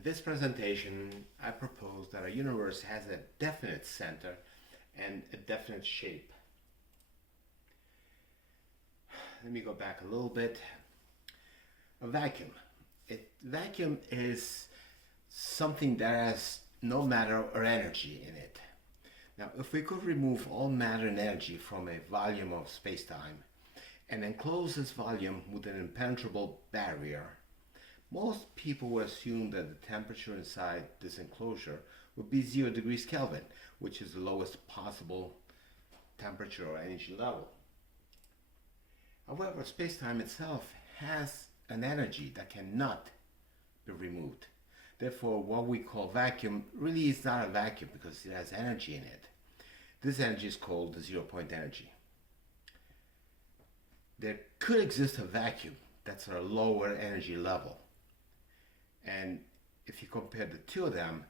In this presentation, I propose that our universe has a definite center and a definite shape. Let me go back a little bit. A vacuum. Vacuum is something that has no matter or energy in it. Now, if we could remove all matter and energy from a volume of space-time and enclose this volume with an impenetrable barrier, most people would assume that the temperature inside this enclosure would be 0 degrees Kelvin, which is the lowest possible temperature or energy level. However, space-time itself has an energy that cannot be removed. Therefore, what we call vacuum really is not a vacuum because it has energy in it. This energy is called the zero-point energy. There could exist a vacuum that's at a lower energy level. And if you compare the two of them,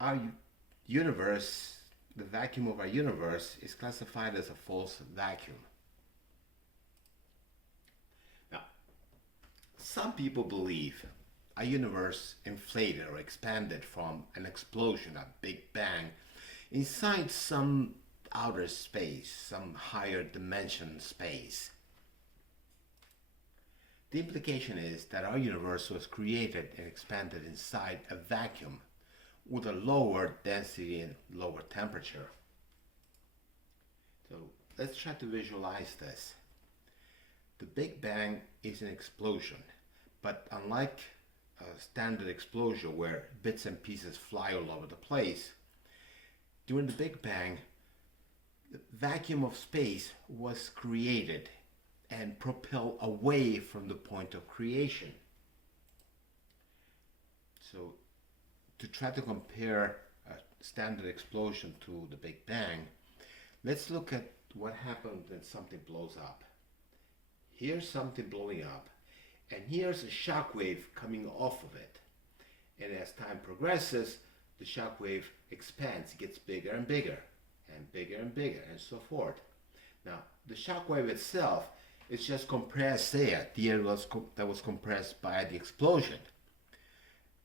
our universe, the vacuum of our universe, is classified as a false vacuum. Now, some people believe our universe inflated or expanded from an explosion, a Big Bang, inside some outer space, some higher dimension space. The implication is that our universe was created and expanded inside a vacuum with a lower density and lower temperature. So let's try to visualize this. The Big Bang is an explosion, but unlike a standard explosion where bits and pieces fly all over the place, during the Big Bang, the vacuum of space was created and propelled away from the point of creation. So to try to compare a standard explosion to the Big Bang, let's look at what happens when something blows up. Here's something blowing up, and here's a shock wave coming off of it. And as time progresses, the shock wave expands, it gets bigger and bigger, and bigger and bigger, and so forth. Now, the shock wave itself is just compressed air. The air that was compressed by the explosion.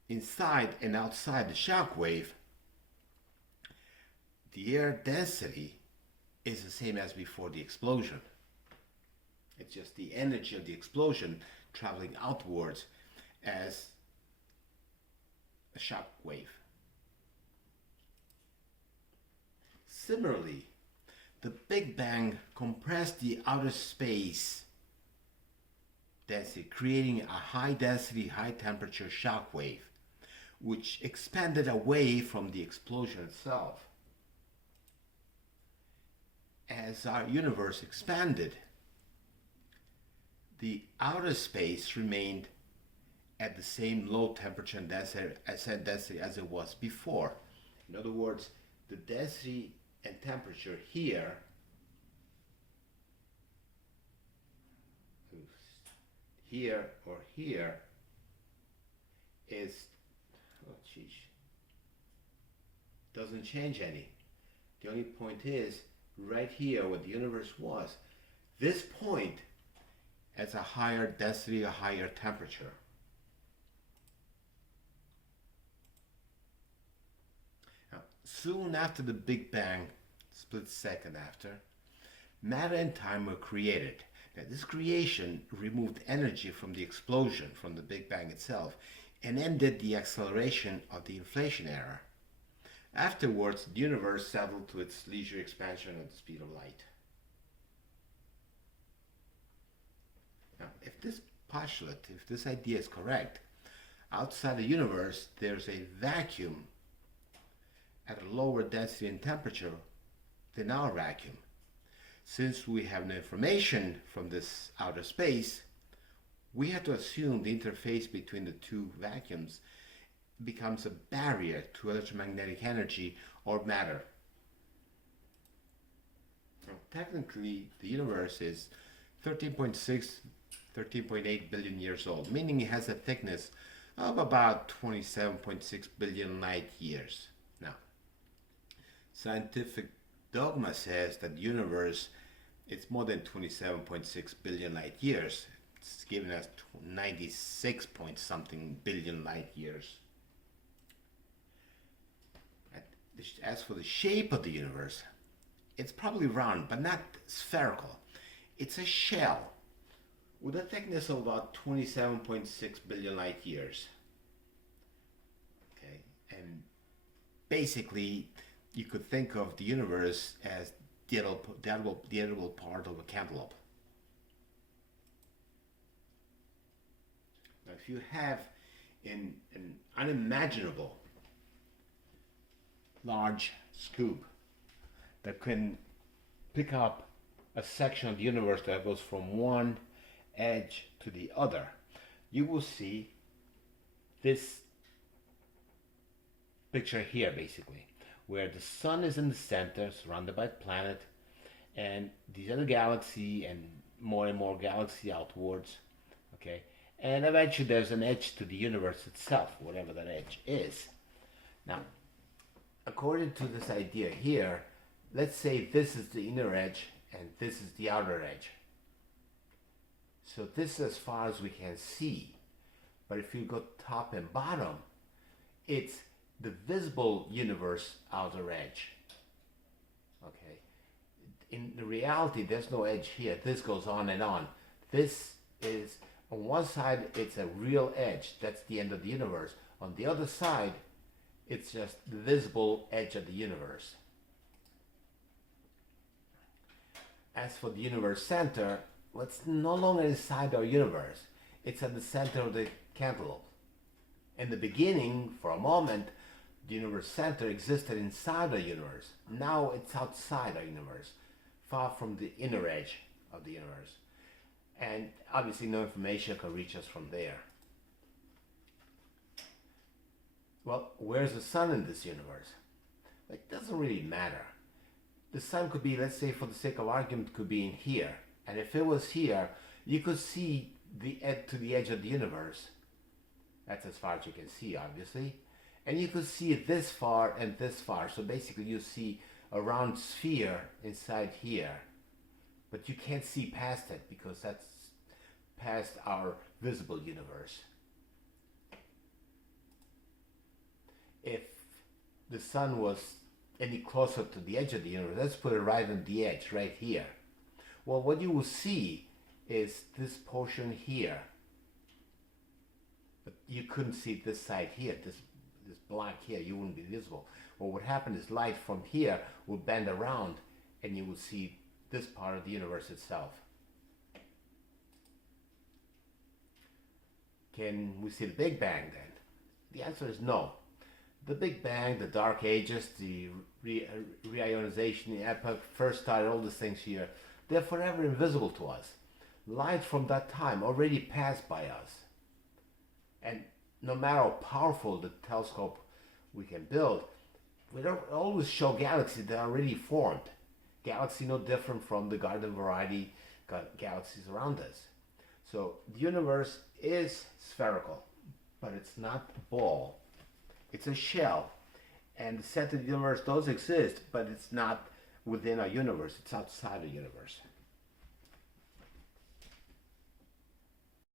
Inside and outside the shock wave, the air density is the same as before the explosion. It's just the energy of the explosion traveling outwards as a shock wave. Similarly, the Big Bang compressed the outer space density, creating a high density, high temperature shock wave, which expanded away from the explosion itself. As our universe expanded, the outer space remained at the same low temperature and density as it was before. In other words, the density and temperature here or here is, doesn't change any. The only point is right here where the universe was. This point has a higher density, a higher temperature. Soon after the Big Bang, split second after, matter and time were created. Now, this creation removed energy from the explosion, from the Big Bang itself, and ended the acceleration of the inflation era. Afterwards, the universe settled to its leisure expansion at the speed of light. Now, if this postulate, if this idea is correct, outside the universe there's a vacuum at a lower density and temperature than our vacuum. Since we have no information from this outer space, we have to assume the interface between the two vacuums becomes a barrier to electromagnetic energy or matter. Now, technically, the universe is 13.8 billion years old, meaning it has a thickness of about 27.6 billion light years. Now, scientific dogma says that the universe is more than 27.6 billion light years. It's given us 96 point something billion light years. As for the shape of the universe, it's probably round, but not spherical. It's a shell with a thickness of about 27.6 billion light years. Okay, and basically, you could think of the universe as the edible part of a cantaloupe. Now, if you have an unimaginable large scoop that can pick up a section of the universe that goes from one edge to the other, you will see this picture here, basically, where the sun is in the center, surrounded by the planet, and these other galaxy and more galaxy outwards, okay? And eventually there's an edge to the universe itself, whatever that edge is. Now, according to this idea here, let's say this is the inner edge and this is the outer edge. So this is as far as we can see. But if you go top and bottom, it's the visible universe outer edge. Okay. In the reality, there's no edge here. This goes on and on. This is, on one side, it's a real edge. That's the end of the universe. On the other side, it's just the visible edge of the universe. As for the universe center, well, it's no longer inside our universe. It's at the center of the cantaloupe. In the beginning, for a moment, the universe center existed inside the universe. Now it's outside our universe, far from the inner edge of the universe. And obviously no information can reach us from there. Well, where's the sun in this universe? It doesn't really matter. The sun could be, let's say for the sake of argument, could be in here. And if it was here, you could see the edge to the edge of the universe. That's as far as you can see, obviously. And you could see it this far and this far. So basically you see a round sphere inside here. But you can't see past it because that's past our visible universe. If the sun was any closer to the edge of the universe, let's put it right on the edge, right here. Well, what you will see is this portion here. But you couldn't see this side here, this black here, you wouldn't be visible. Well, what happened is light from here will bend around and you will see this part of the universe itself. Can we see the Big Bang then? The answer is no. The Big Bang, the Dark Ages, the reionization, the epoch, first started, all these things here, they're forever invisible to us. Light from that time already passed by us. And no matter how powerful the telescope we can build, we don't always show galaxies that are already formed. Galaxy no different from the garden variety galaxies around us. So the universe is spherical, but it's not a ball. It's a shell. And the center of the universe does exist, but it's not within our universe. It's outside the universe.